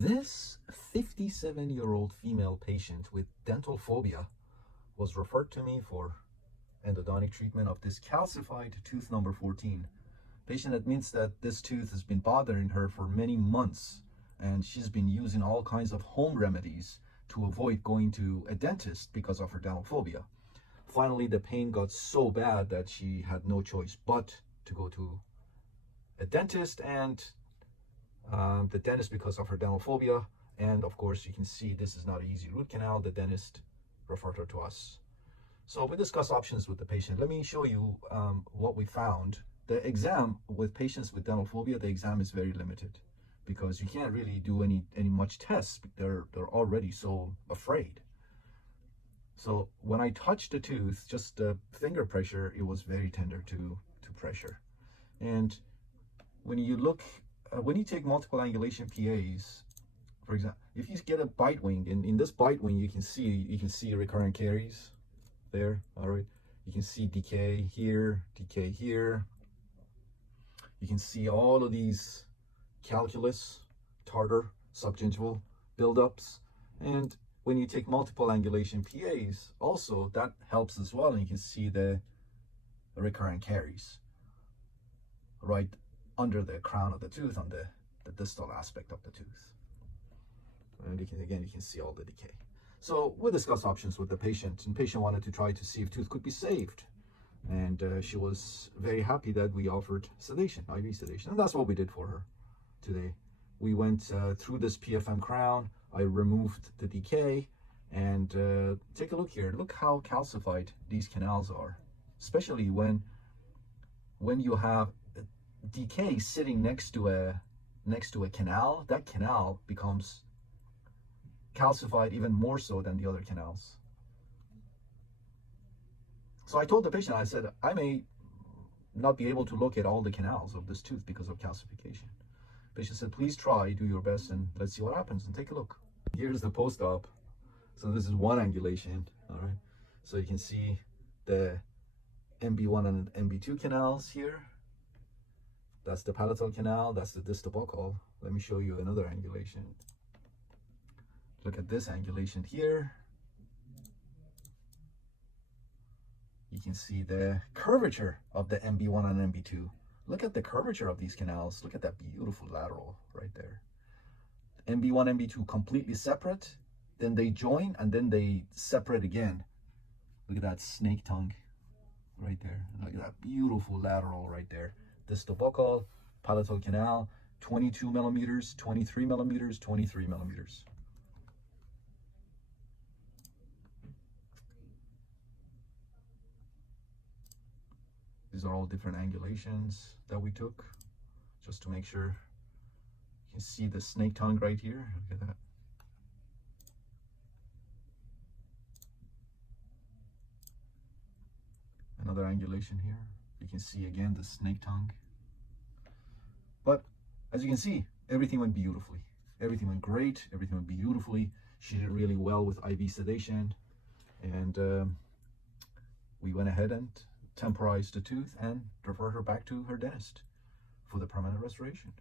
This 57-year-old female patient with dental phobia was referred to me for endodontic treatment of this calcified tooth number 14. Patient admits that this tooth has been bothering her for many months, and she's been using all kinds of home remedies to avoid going to a dentist because of her dental phobia. Finally, the pain got so bad that she had no choice but to go to a dentist, and the dentist, because of her dental phobia, and of course you can see this is not an easy root canal, the dentist referred her to us. So we discuss options with the patient. Let me show you what we found. The exam with patients with dental phobia, the exam is very limited because you can't really do any much tests. They're already so afraid. So when I touched the tooth, just the finger pressure, it was very tender to pressure. And when you look, when you take multiple angulation PAs, for example, if you get a bite wing, in this bite wing, you can see recurrent caries there. All right, you can see decay here, decay here. You can see all of these calculus, tartar, subgingival buildups. And when you take multiple angulation PAs, also that helps as well. And you can see the recurrent caries right under the crown of the tooth, on the distal aspect of the tooth. And you can see all the decay. So we discussed options with the patient, and the patient wanted to try to see if tooth could be saved. And she was very happy that we offered sedation, IV sedation. And that's what we did for her today. We went through this PFM crown. I removed the decay, and take a look here. Look how calcified these canals are, especially when you have decay sitting next to a canal. That canal becomes calcified even more so than the other canals. So I told the patient, I said, I may not be able to look at all the canals of this tooth because of calcification. The patient said, please try, do your best, and let's see what happens, and take a look. Here's the post-op. So this is one angulation, all right? So you can see the MB1 and MB2 canals here. That's the palatal canal, that's the distal buccal. Let me show you another angulation. Look at this angulation here. You can see the curvature of the MB1 and MB2. Look at the curvature of these canals. Look at that beautiful lateral right there. MB1, MB2 completely separate, then they join, and then they separate again. Look at that snake tongue right there. Look at that beautiful lateral right there. Distal buccal, palatal canal, 22 millimeters, 23 millimeters, 23 millimeters. These are all different angulations that we took just to make sure. You can see the snake tongue right here. Look at that. Another angulation here. You can see again the snake tongue. But as you can see, everything went beautifully. Everything went great. Everything went beautifully. She did really well with IV sedation. And we went ahead and temporized the tooth and referred her back to her dentist for the permanent restoration.